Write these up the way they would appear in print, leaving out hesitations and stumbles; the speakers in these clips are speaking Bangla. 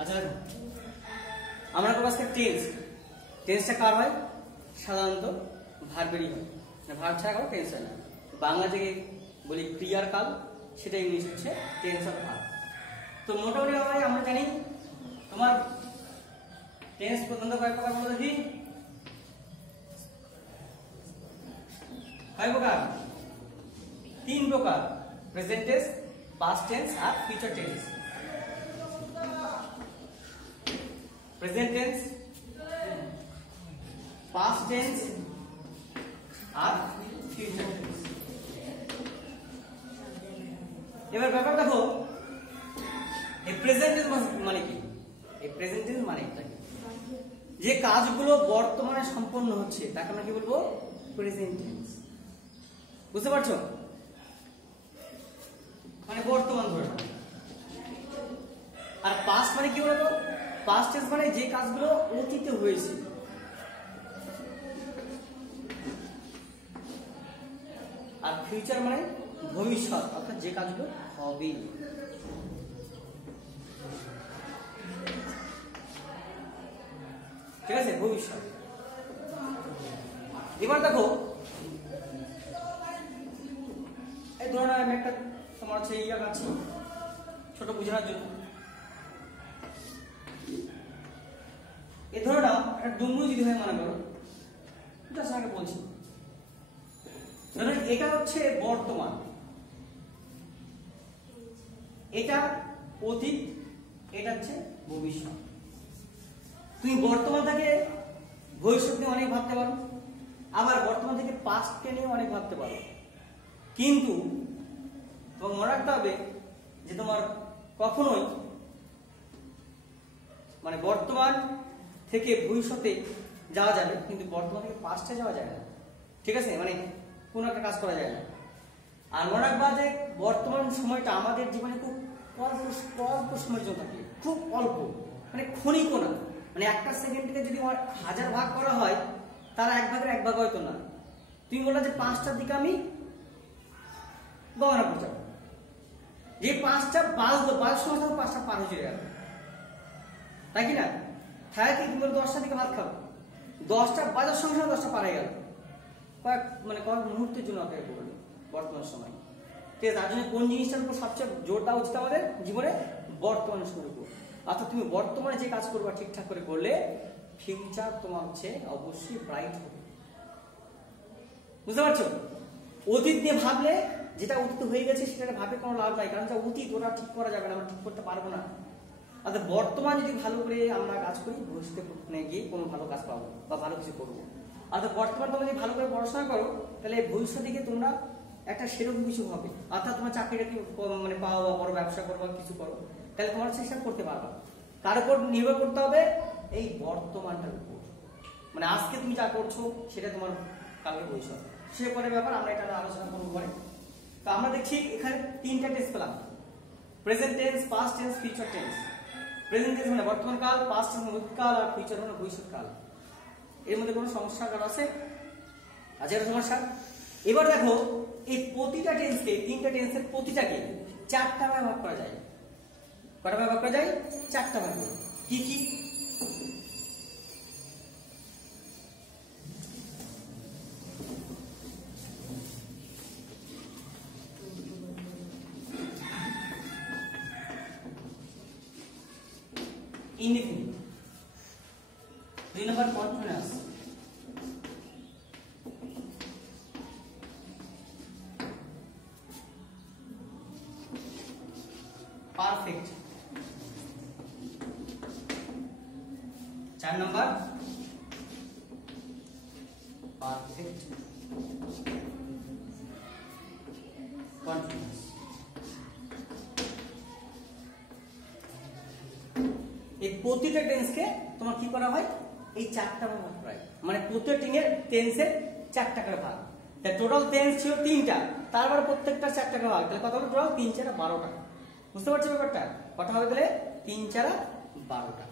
আচ্ছা দেখো, আমরা করব আজকে টেন্স। টেন্সটা কার হয়? সাধারণত ভার্বেরই হয়, ভার্ব ছাড়া কারো টেন্স হয় না। বাংলা থেকে বলি ক্রিয়ার কাল, সেটা ইংলিশ হচ্ছে টেন্স অফ ভার্ব। তো মোটামুটি ভাবে আমরা জানি তোমার টেন্স প্রধানত কয় প্রকার বলো দেখি? কয় প্রকার? 3 প্রকার, প্রেজেন্ট টেন্স, পাস্ট টেন্স আর future tense. Present tense, past tense আর ফিউচার টেন্স। এবার ব্যাপার দেখো, এই প্রেজেন্ট টেন্স মানে কি? এই প্রেজেন্ট টেন্স মানে কি? যে কাজগুলো বর্তমানে সম্পন্ন হচ্ছে তাকে আমরা কি বলবো? Present tense. বুঝতে পারছো? মানে বর্তমান ধরে। আর পাস্ট মানে কি বলতো? পাস্ট টেন্স মানে যে কাজগুলো অতীতে হয়েছে। আর ফিউচার মানে ভবিষ্যৎ, অর্থাৎ যে কাজগুলো হবে। ঠিক আছে, ভবিষ্যৎ। এবার দেখো, এই ধরুন আমি একটা তোমার হচ্ছে ইয়া কাটছি ছোট বোঝানোর জন্য। এই ধরো না একটা ডুমরু যদি হয় মনে করো, জাস্ট আগে বলছি, ধরুন এটা হচ্ছে বর্তমান, এটা অতীত, এটা হচ্ছে ভবিষ্যৎ। তুমি বর্তমান থেকে ভবিষ্যৎ নিয়ে অনেক ভাবতে পারো, আবার বর্তমান থেকে পাস্টকে নিয়ে অনেক ভাবতে পারো, কিন্তু তোমার মনে রাখতে হবে যে তোমার কখনোই মানে বর্তমান থেকে ভবিষ্যতে যাওয়া যাবে, কিন্তু বর্তমান থেকে পাস্টে যাওয়া যায় না। ঠিক আছে, মানে কোনো একটা কাজ করা যায় না। আর মনে রাখবা যে বর্তমান সময়টা আমাদের জীবনে খুব অল্প সময়ের জন্য থাকে, খুব অল্প, মানে ক্ষণিকও না। মানে একটা সেকেন্ডকে যদি 1000 ভাগ করা হয়, তার 1 ভাগের 1 ভাগ হয়তো না। তুমি বললা যে 5টার দিকে আমি গঙ্গারামপুর যাবো, যে 5টা বাজলো, সময় 5টা পার হয়ে গেল, তাই কি না? হ্যাঁ, কি তুমি 10টার দিকে ভাত খাবো, 10টা বাজার সঙ্গে 10টা পার হয়ে গেল, কয়েক মুহূর্তের জন্য অপেক্ষা করলো বর্তমান সময়। ঠিক আছে, তার জন্য কোন জিনিসটার উপর সবচেয়ে জোর দেওয়া উচিত আমাদের জীবনে? বর্তমান সময়ের উপর। অর্থাৎ তুমি বর্তমানে যে কাজ করবা ঠিকঠাক করে করলে ফিউচার তোমার হচ্ছে অবশ্যই ব্রাইট হবে। বুঝতে পারছো? অতীত নিয়ে ভাবলে, যেটা অতীত হয়ে গেছে সেটা ভাবে কোনো লাভ নাই, কারণ অতীত ওটা ঠিক করা যাবে না, আমরা ঠিক করতে পারবো না। অর্থাৎ বর্তমান যদি ভালো করে আমরা কাজ করি, ভবিষ্যতে গিয়ে কোনো ভালো কাজ পাবো বা ভালো কিছু করবো। অর্থাৎ বর্তমান তোমরা যদি ভালো করে পড়াশোনা করো, তাহলে ভবিষ্যতে গিয়ে তোমরা একটা সেরকম কিছু হবে। অর্থাৎ তোমার চাকরিটা কি মানে পাও বা বড় ব্যবসা করো বা কিছু করো, তাহলে তোমার সেসব করতে পারবে। তার উপর নির্ভর করতে হবে এই বর্তমানটার উপর, মানে আজকে তুমি যা করছো সেটা তোমার কালকে ভবিষ্যৎ। সে পরের ব্যাপার আমরা এটা আলোচনা করবো পরে। তো আমরা দেখছি এখানে 3টা টেন্স পেলাম, present tense, past tense, future tense. Present tense মানে বর্তমান কাল, পাস্ট টেন্স মানে ভূতকাল, আর ফিউচার মানে ভবিষ্যৎ কাল। এর মধ্যে কোনো সমস্যা কারো আছে? আচ্ছা, এটা সমস্যা। এবার দেখো, এই প্রতিটা টেন্সকে, 3টা টেন্সের প্রতিটাকে 4টা ভাগে ভাগ করা যায়। কয়টা ভাগে ভাগ করা যায়? 4টা ভাগে। কি কি? ইনডিফিনিট, 2 নম্বর কন্টিনিউয়াস, পারফেক্ট, 4 নম্বর পারফেক্ট কন্টিনিউয়াস। এই প্রতিটা টেন্সকে তোমার কি করা হয়? এই 4টা ভাগ করা হয়, মানে প্রতিটা টেন্সের 4টা করে ভাগ। তাই টোটাল টেন্স ছিল 3টা, তারপর প্রত্যেকটা 4টা করে ভাগ, তাহলে কত হলো টোটাল? 3 4 12টা। বুঝতে পারছো ব্যাপারটা? কত হবে তাহলে? 3 4 12টা।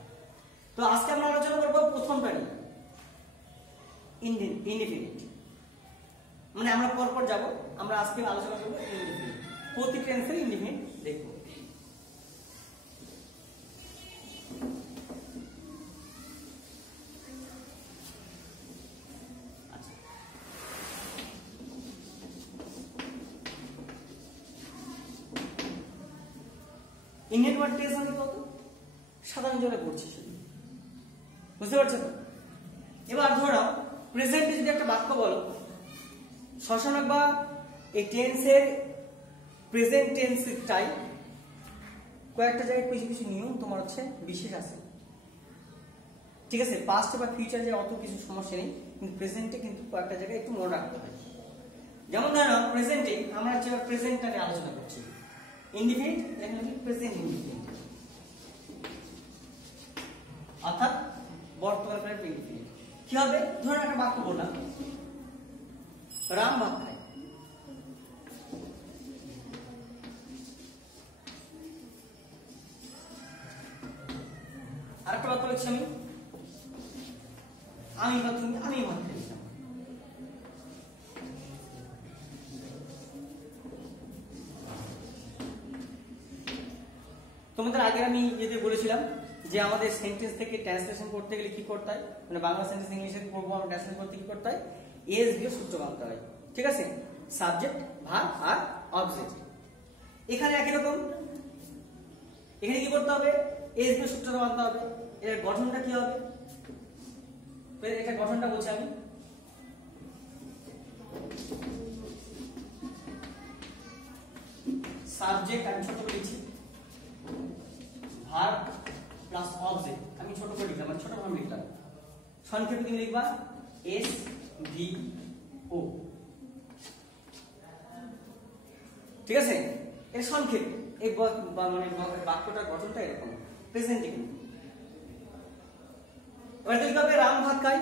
তো আজকে আমরা আলোচনা করবো প্রথমটা নিয়ে, ইনডিফিনিট। মানে আমরা পরপর যাব, আমরা আজকে আলোচনা করবো ইনডিফিনিট, প্রতি টেন্সের ইনডিফিনিট দেখবো। ইন্ডিয়ান ওয়ার্ড টেন্স মানে কত সাধারণ জনে পড়ছি, বুঝতে পারছো তো? এবার ধরো প্রেজেন্টে যদি একটা বাক্য বলো, সবসময় বা এই টেন্সের প্রেজেন্ট টেন্সটাই কয়েকটা জায়গায় কিছু কিছু নিয়ম তোমার হচ্ছে বিশেষ আছে, ঠিক আছে? পাস্ট বা ফিউচারে যে অত কিছু সমস্যা নেই, কিন্তু প্রেজেন্টে কিন্তু কয়েকটা জায়গায় একটু মনে রাখতে হয়। যেমন ধরো প্রেজেন্টে আমরা হচ্ছে প্রেজেন্টটা নিয়ে আলোচনা করছি, ইনডিফিনিট এখানে প্রেজেন্ট ইনডিফিনিট, অর্থাৎ বর্তমান কালের ইনডিফিনিট। কি হবে? ধরো একটা বাক্য বললাম, রাম ভাত খায়। আরেকটা বাক্য লিখছি আমি বা তুমি, আমি ভাত খাইছিলাম। তোমাদের আগে আমি যেটা বলেছিলাম যে আমাদের সেন্টেন্স থেকে ট্রান্সলেশন করতে গেলে কি করতে হয়, মানে বাংলা সেন্টেন্স ইংলিশে করবো, আমরা ট্রান্সলেট করতে কি করতে হয়, এস দিয়ে সূত্র বানাতে হয়, ঠিক আছে? সাবজেক্ট, ভার্ব আর অবজেক্ট। এখানে একই রকম, এখানে কি করতে হবে? এস দিয়ে সূত্র বানাতে হবে। এর গঠনটা কি হবে? এটা গঠনটা বলছি আমি, সাবজেক্ট আমি ছোট করে লিখছি, ভার্ব প্লাস অবজেক্ট আমি ছোট করে লিখলাম, মানে ছোট ভাবে লিখলাম। সংক্ষেপে তুমি লিখবা এস ভি ও, ঠিক আছে? এর সংক্ষেপ এই মানে বাক্যটার গঠনটা এরকম প্রেজেন্ট। এবার কি হবে? রাম ভাত খায়।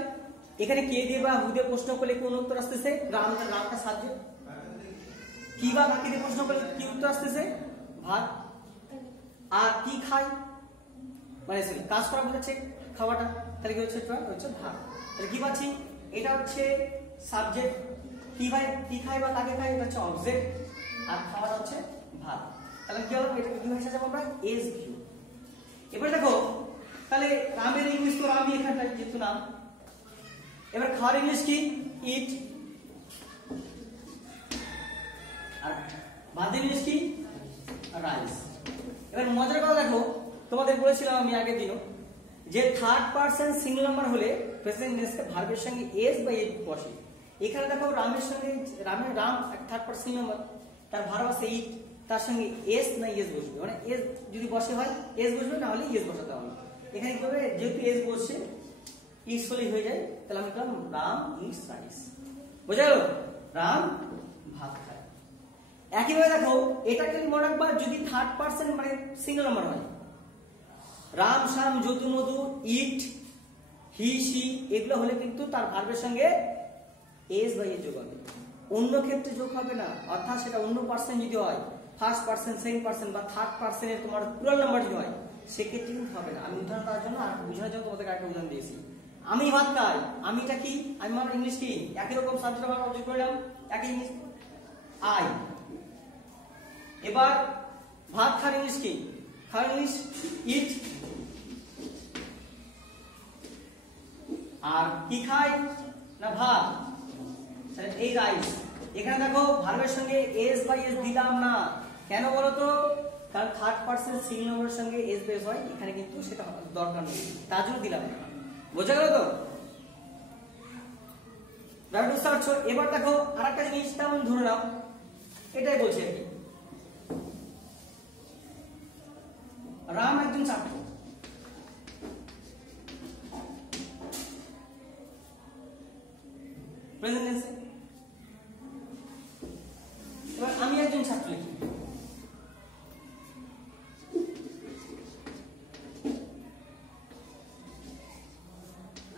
এখানে কে দিয়ে বা হু দিয়ে প্রশ্ন করলে কোন উত্তর আসতেছে? রামটা সাবজেক্ট। কি বা কাকে দিয়ে প্রশ্ন করলে কি উত্তর আসতেছে? ভাত। আর কি খায় মানে সরি কাজ করা বোঝাচ্ছে খাওয়াটা, তাহলে কি হচ্ছে? হচ্ছে ভাত। তাহলে কি পাচ্ছি? এটা হচ্ছে সাবজেক্ট, কি খায় বা কাকে খায় এটা হচ্ছে অবজেক্ট, আর খাওয়াটা হচ্ছে ভাত। তাহলে কি হলো? এটা কি ভাষা যাবো আমরা? S view. এবার দেখো তাহলে রামের ইংলিশ তো রামই এখানটা যেহেতু নাম। এবার খাওয়ার ইংলিশ কি? ইট। আর ভাতের ইংলিশ কি? রাইস। এবার মজার কথা দেখো, তোমাদের বলেছিলাম আমি আগের দিনও যে থার্ড পারসন সিঙ্গল নাম্বার হলে প্রেজেন্ট টেন্সে ভার্বের সঙ্গে এস বা ইট বসে। এখানে দেখো রামের সঙ্গে Ram third person single number, তার ভার্ব আছে ইট, তার সঙ্গে এস না ইয়েস বসবে, মানে এস যদি বসে হয় এস বসবে, না হলে ইয়েস বসাতে হবে। এখানে কি হবে? যেহেতু এস বসছে ইটস হলেই হয়ে যায়, তাহলে আমি লিখলাম রাম ইটস রাইস। বোঝা গেল? রাম ভাত খায়। একইভাবে দেখো এটা কিন্তু মনে রাখবা, যদি থার্ড পারসন মানে সিঙ্গল নাম্বার হয়, রাম শাম যদু মধু ইট হি সি এগুলো হলে কিন্তু তার ভার্বের সঙ্গে এস বা ইয়েস যোগ হবে, অন্য ক্ষেত্রে যোগ হবে না। অর্থাৎ সেটা অন্য পার্সন যদি হয়, ফার্স্ট পার্সন, সেকেন্ড পার্সন বা থার্ড পার্সনের তোমার প্লুরাল নাম্বার যদি হয়, সেক্ষেত্রে কিন্তু হবে না। আমি উদাহরণ দেওয়ার জন্য আর বোঝানোর জন্য তোমাদের একটা উদাহরণ দিয়েছি। আমি ভাত খাই, আমিটা কি? আমি আমার ইংলিশ কি? একই রকম সাবজেক্ট আমরা অবজেক্ট করলাম, একই ইংলিশ আই। এবার ভাত খাওয়ার ইংলিশ কি? খাওয়ার ইংলিশ ইট। আর কি খাই না ভাত, এই রাইস। এখানে দেখো ভার্বের সঙ্গে এস বা এস দিলাম না, কেন বলো তো? কারণ থার্ড পারসন সিঙ্গল নাম্বারের সঙ্গে এস বেস হয়, এখানে কিন্তু সেটা দরকার নেই, তার জন্য দিলাম না। বোঝা গেল তো? বুঝতে পারছো? এবার দেখো আরেকটা জিনিস, তেমন ধরে নাও, এটাই বলছি আর কি, রাম একজন ছাত্র। প্রেজেন্ট টেন্সে। এবার আমি একজন ছাত্র লিখি,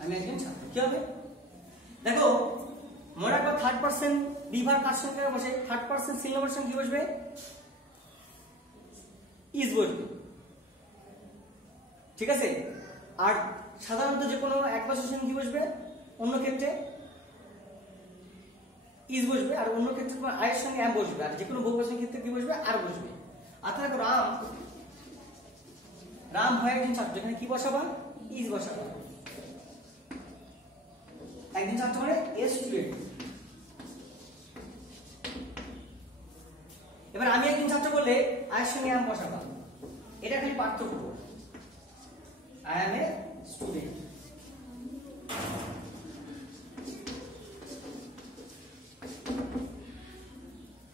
আমি একজন ছাত্র। কি হবে? দেখো মনে রাখবা থার্ড পারসন বিভার কার সঙ্গে বসে? থার্ড পারসন সিঙ্গল নাম্বারের সঙ্গে কি বসবে? ইজ বসবে, ঠিক আছে? আর সাধারণত যে কোনো এক বছরের সঙ্গে কি বসবে? অন্য ক্ষেত্রে ইজ বসবে, আর অন্য ক্ষেত্রে তোমার আয়ের সঙ্গে এম বসবে, আর যে কোনো বহুবচনের ক্ষেত্রে কি বসবে? আর বসবে। অর্থাৎ রাম হয় একজন ছাত্র, এখানে কি বসাবা? ইজ বসাবা। একজন ছাত্র মানে এ স্টুডেন্ট। এবার আমি একজন ছাত্র বললে আয়ের সঙ্গে এম বসাবা। এটা খালি পার্থক্য। I M a student.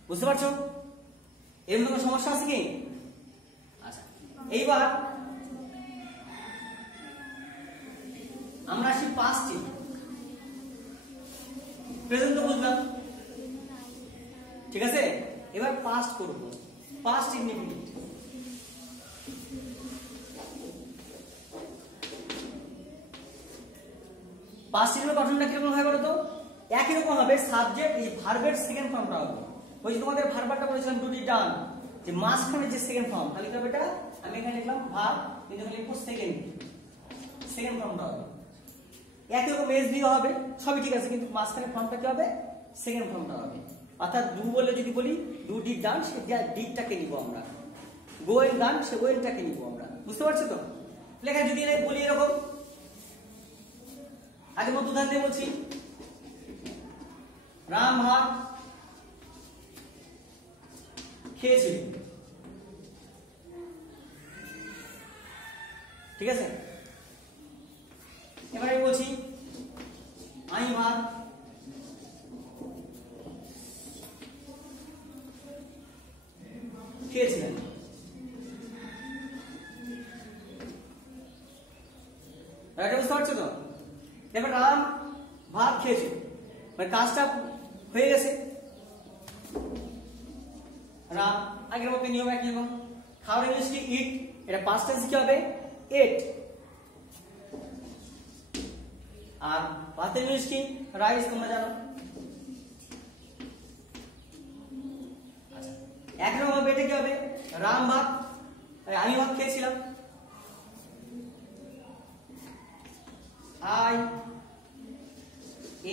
বুঝতে পারছো? এর মধ্যে কোনো সমস্যা আছে কি? আচ্ছা, এইবার আমরা আসি পাস্টে। প্রেজেন্ট তো বুঝলাম, ঠিক আছে? এবার পাস্ট করব, পাস্ট ইনডিফিনিট। পাস্ট ইনডিফিনিট গঠনটা কিরকম হয় বলো তো? একই রকম হবে, সাবজেক্ট এই ভার্বের সেকেন্ড ফর্মটা হবে। ওই যে তোমাদের ভার্বটা বলেছিলাম টু বি ডান, যে মাঝখানে যে সেকেন্ড ফর্ম, তাহলে কি হবে এটা? আমি এখানে লিখলাম ভার্ব, কিন্তু এখানে লিখবো সেকেন্ড ফর্মটা হবে। একই রকম এসবি হবে, সবই ঠিক আছে, কিন্তু মাঝখানে ফর্মটা কি হবে? সেকেন্ড ফর্মটা হবে। অর্থাৎ ডু বলে যদি বলি ডু ডিড ডান, সে ডিডটাকে নিব আমরা। গো এন্ড ডান, সে ওয়েনটাকে নিব আমরা। বুঝতে পারছো তো? লেখা যদি বলি এরকম, আগে মতো উদাহরণ দিয়ে বলছি, রাম ভাত খেয়েছিল, ঠিক আছে? এবারে বলছি আমি ভাত খেয়েছিলেন। বুঝতে পারছো তো? এবার রাম ভাত খেয়েছে, মানে কাজটা হয়ে গেছে। রাম আগের মতো নিয়ম একই রকম। খাওয়ার ইংলিশ কি? ইট। এটা পাস্ট টেন্স কি হবে? এট। আর ভাতের ইংলিশ কি? রাইস, তোমরা জানো। আচ্ছা, একরকম হবে, এটা কি হবে? রাম ভাত, আমি ভাত খেয়েছিলাম। I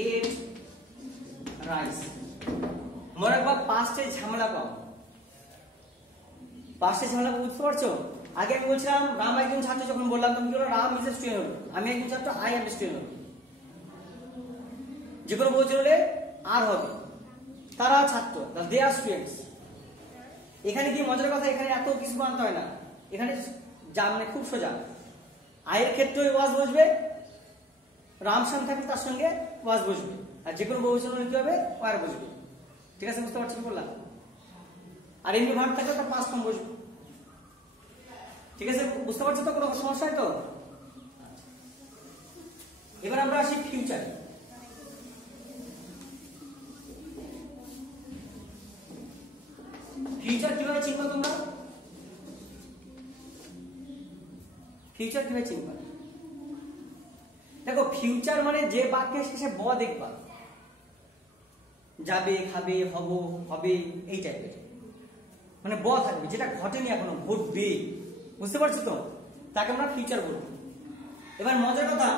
ate rice। মনে রাখবা পাস্টে ঝামেলা কম, পাস্টে ঝামেলা কম। বুঝতে পারছো? আগে আমি বলছিলাম রাম একজন ছাত্র, যখন বললাম তুমি কি বলো? রাম ইজ এ স্টুডেন্ট, আমি একজন ছাত্র, আই এম এ স্টুডেন্ট। যে কোনো বলছিল আর হবে, তারা ছাত্র, দে আর স্টুডেন্টস। এখানে কি মজার কথা, এখানে এত কিছু মানতে হয় না, এখানে যা মানে খুব সোজা। আয়ের ক্ষেত্রে ওয়াজ বসবে, রাম শাম থাকলে তার সঙ্গে ওয়াজ বসবে, আর যে কোনো বহুবচন হলে কি হবে? ওয়ার বসবে। ঠিক আছে? বুঝতে পারছি কি বললাম? আর এমনি ভার্ব থাকলে তার পাস্ট ফর্ম বসবে। ঠিক আছে? বুঝতে পারছো তো? কোনো সমস্যা তো? এবার আমরা আসি ফিউচার। ফিউচার কিভাবে চিনবা তোমরা? ফিউচার কিভাবে চিনবা? দেখো, ফিউচার মানে যে বাক্যের শেষে ব দেখবা, যাবে, খাবে, হব, হবে, এই টাইপের, মানে ব থাকবে, যেটা ঘটেনি এখনো, ঘটবে। বুঝতে পারছো তো? তাকে আমরা ফিউচার বলবো। এবার মজার কথা,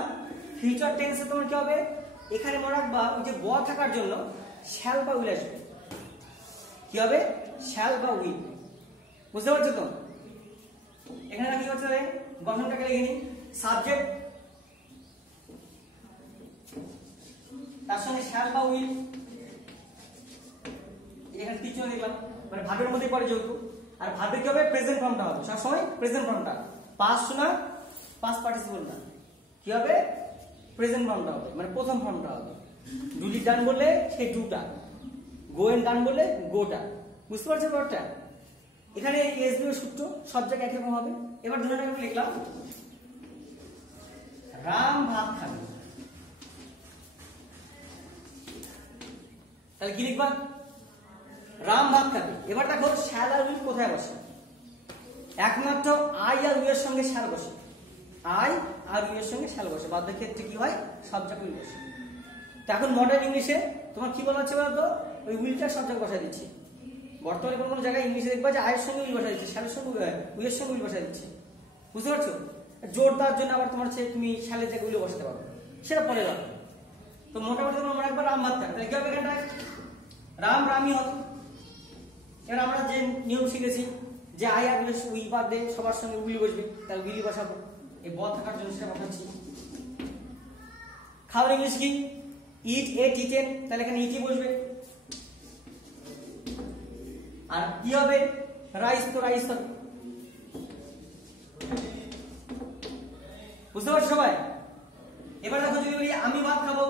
ফিউচার টেন্সে তোমার কি হবে? এখানে মনে রাখবা, ওই যে ব থাকার জন্য শ্যাল বা উইল আসবে। কি হবে? শ্যাল বা উইল। বুঝতে পারছো তো? এখানে কি হচ্ছে? গঠনটাকে লিখে নিই, সাবজেক্ট, তার সঙ্গে শ্যাল বা উইল। এখানে কিছু দেখলাম, মানে ভাবের মধ্যে পড়ে যেহেতু। আর ভাবে কি হবে? প্রেজেন্ট ফর্মটা হবে সবসময়, প্রেজেন্ট ফর্মটা। পাস্ট না, পাস্ট পার্টিসিপল না, কি হবে? প্রেজেন্ট ফর্মটা হবে, মানে প্রথম ফর্মটা হবে। ডুলি ডান বললে সেই ডুটা, গো এন্ড ডান বললে গোটা। বুঝতে পারছো ব্যাপারটা? এখানে এসবি সূত্র সব জায়গায় একরকম হবে। এবার ধরে আমি লিখলাম রাম ভাত খাবে, তাহলে কি লিখবা? রাম ভাত খাবে। এবার দেখো শ্যাল আর উইল কোথায় বসে? একমাত্র আই আর উইল এর সঙ্গে শ্যাল বসে, আই আর উইল এর সঙ্গে শ্যাল বসে। বাদের ক্ষেত্রে কি হয়? সব জায়গায় উইল বসে। তো এখন মডার্ন ইংলিশে তোমার কি বলা হচ্ছে বলতো? ওই উইলটা সব জায়গায় বসাই দিচ্ছি। বর্তমানে কোন কোন জায়গায় ইংলিশে দেখবা যে আয়ের সঙ্গে উইল বসাই দিচ্ছে, শ্যালের সঙ্গে উইলের সঙ্গে উইল বসাই দিচ্ছে। বুঝতে পারছো? জোর দেওয়ার জন্য আবার তোমার তুমি শ্যালের জায়গায় উইল বসাতে পারো, সেটা পরে যাবে। তো মোটামুটি তোমার মনে রাখবা রাম ভাত খাবে, তাহলে কি হবে? এখানটা রাম রামই হবে। এবার আমরা যে নিয়ম শিখেছি যে আই আর উইল বাদে সবার সঙ্গে উইল বসবে, তাহলে উইল বসাবো। এই ব থাকার জন্য সেটা বসাচ্ছি। খাওয়ার ইংলিশ কি? ইট, এট, ইটেন, তাহলে এখানে ইটই বসবে। আর কি হবে? রাইস, তো রাইস হবে। বুঝতে পারছো সবাই? এবার দেখো যদি বলি আমি ভাত খাবো,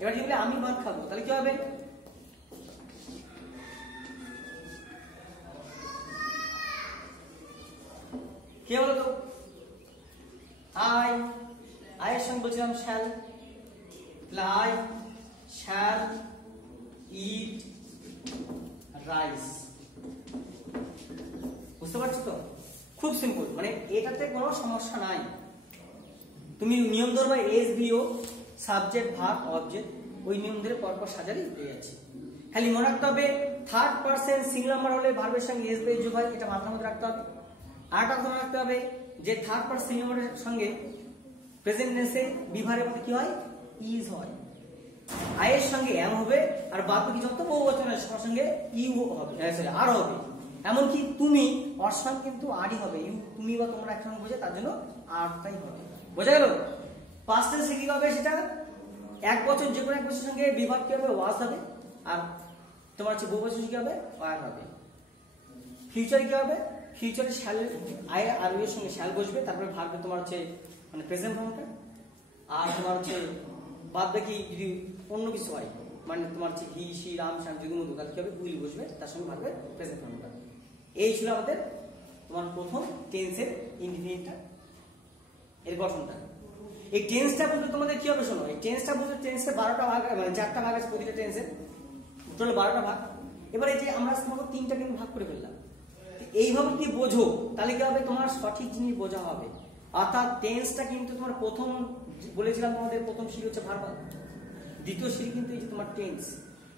এবার যদি বলি আমি ভাত খাবো তাহলে কি হবে? কে বলো তো? আই এর সঙ্গে বলছিলাম shall, I shall eat rice. বুঝতে পারছো তো? খুব সিম্পল, মানে এটাতে কোনো সমস্যা নাই। তুমি নিয়ম ধরবা S V O subject verb object, ওই নিয়ম ধরে পরপর সাজালে পেয়ে যাচ্ছে। খালি মনে রাখতে হবে থার্ড পারসন সিঙ্গল নাম্বার হলে ভার্বের সঙ্গে এস বিও যোগ হয়, এটা মাথার মধ্যে রাখতে হবে। আরেকটা কথা মনে রাখতে হবে যে থার্ড পারসন সিঙ্গল নাম্বারের সঙ্গে প্রেজেন্ট টেন্সে বিভারের মধ্যে কি হয়? ইজ হয়। আই এর সঙ্গে এম হবে, আর বাদ বাকি যত বহুবচনের সঙ্গে ইউ হবে, সরি আর হবে। এমনকি তুমি অর্শন কিন্তু আরই হবে, ইউ তুমি বা তোমরা একসঙ্গে বোঝে তার জন্য আরটাই হবে। বোঝা গেল? পাস্ট টেন্সে কি হবে সেটা? এক বছর যে কোনো এক বছরের সঙ্গে বিভাগ কি হবে? ওয়াজ হবে। আর তোমার হচ্ছে বহুবচন কি হবে? ওয়ার হবে। ফিউচারে কি হবে? ফিউচারে শ্যাল আই আর এর সঙ্গে শ্যাল বসবে, তারপরে ভার্বে তোমার হচ্ছে মানে প্রেজেন্ট ফর্মটা, আর তোমার হচ্ছে বাদ বাকি যদি অন্য কিছু হয় মানে তোমার হচ্ছে হি সি রাম শ্যাম যদি মধু, তাহলে কি হবে? উইল বসবে, তার সঙ্গে ভার্বে প্রেজেন্ট ফর্মটা। এই ছিল আমাদের তোমার প্রথম টেন্সের ইনডিফিনিটটা এর গঠনটা। এই টেন্সটা বুঝলে তোমাদের কি হবে শোনো, এই টেন্সটা বুঝলে টেন্সে 12টা ভাগ, মানে 4টা ভাগ আছে প্রতিটা টেন্সের, টোটাল 12টা ভাগ। এবারে যে আমরা তোমাকে 3টা কিন্তু ভাগ করে ফেললাম, এইভাবে কি বোঝো তাহলে কি হবে? তোমার সঠিক জিনিস বোঝা হবে। অর্থাৎ টেন্সটা কিন্তু তোমার প্রথম বলেছিলাম তোমাদের প্রথম সিঁড়ি হচ্ছে ভার্ব, দ্বিতীয় সিঁড়ি কিন্তু এই যে তোমার টেন্স।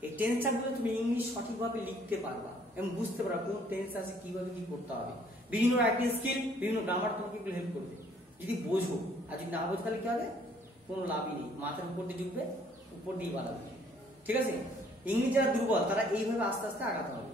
এই টেন্সটা বলে তুমি ইংলিশ সঠিকভাবে লিখতে পারবা এবং বুঝতে পারবা কোন টেন্স আছে, কিভাবে কি করতে হবে। বিভিন্ন রাইটিং স্কিল, বিভিন্ন গ্রামার তোমাকে এগুলো হেল্প করবে যদি বোঝো। আর যদি না বোঝো তাহলে কি হবে? কোনো লাভই নেই, মাথার উপর দিয়ে ঢুকবে, উপর দিয়ে বাড়াবে। ঠিক আছে? ইংলিশ যারা দুর্বল তারা এইভাবে আস্তে আস্তে আগাতে হবে।